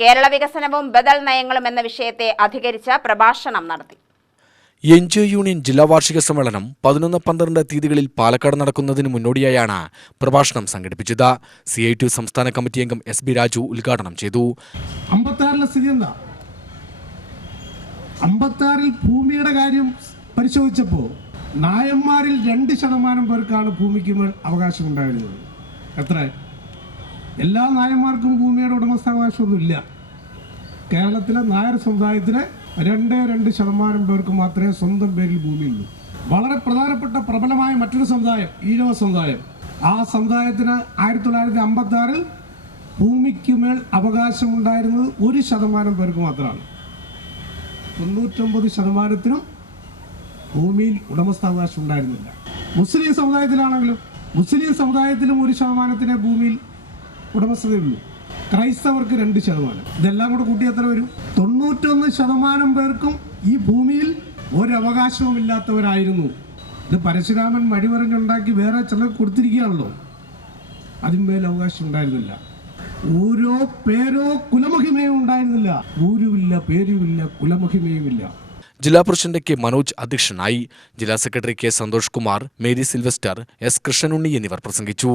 കേരള വികസനവും ബദൽ നയങ്ങളും എന്ന വിഷയത്തെ അധികരിച്ച പ്രഭാഷണം നടത്തി. എൻജിഒ യൂണിയൻ ജില്ലാ വാർഷിക സമ്മേളനം 11-12 തീയതികളിൽ പാലക്കാട് നടക്കുന്നതിന് മുന്നോടിയായാണ് പ്രഭാഷണം സംഘടിപ്പിച്ചത്. CITU സംസ്ഥാന കമ്മിറ്റി അംഗം SB രാജു ഉദ്ഘാടനം ചെയ്തു. 56 സ്ഥിതി എന്താ? 56 ഭൂമിയുടെ കാര്യം പരിശോധിച്ചപ്പോൾ നായന്മാരിൽ 2% പേർക്കാണ് ഭൂമിക്ക് അവകാശം ഉണ്ടായിരുന്നത്. എത്ര? എല്ലാ നായന്മാർക്കും ഭൂമിയുടെ ഉടമസ്ഥാവകാശമൊന്നുമില്ല. കേരളത്തിലെ നായർ സമുദായത്തിലെ 2% പേർക്ക് മാത്രമേ സ്വന്തം പേരിൽ ഭൂമിയുള്ളൂ. വളരെ പ്രധാനപ്പെട്ട പ്രബലമായ മറ്റൊരു സമുദായം ഈഴവ സമുദായം. ആ സമുദായത്തിന് 1956 ഭൂമിക്കുമേൽ അവകാശമുണ്ടായിരുന്നത് 1% പേർക്ക് മാത്രമാണ്. 99%നും ഭൂമിയിൽ ഉടമസ്ഥാവകാശം ഉണ്ടായിരുന്നില്ല. മുസ്ലിം സമുദായത്തിലാണെങ്കിലും മുസ്ലിം സമുദായത്തിലും 1%-നെ ഭൂമിയിൽ ഉടമസ്ഥതയുള്ളൂ. ക്രൈസ്തവർക്ക് 2%. ഇതെല്ലാം കൂടെ കൂട്ടി എത്ര വരും? 91% പേർക്കും ഈ ഭൂമിയിൽ ഒരവകാശവും ഇല്ലാത്തവരായിരുന്നു. ഇത് പരശുരാമൻ മടിമറിഞ്ഞുണ്ടാക്കി വേറെ ചിലർ കൊടുത്തിരിക്കുകയാണല്ലോ. അതിന്മേൽ അവകാശം ഉണ്ടായിരുന്നില്ല. ഓരോ പേരോ കുലമഹിമയോ ഉണ്ടായിരുന്നില്ല. ഊരുമില്ല, പേരുമില്ല, കുലമഹിമയുമില്ല. ജില്ലാ പ്രസിഡന്റ് K മനോജ് അധ്യക്ഷനായി. ജില്ലാ secretary K Santhosh Kumar, Mary Sylvester, S Krishnanunni എന്നിവർ പ്രസംഗിച്ചു.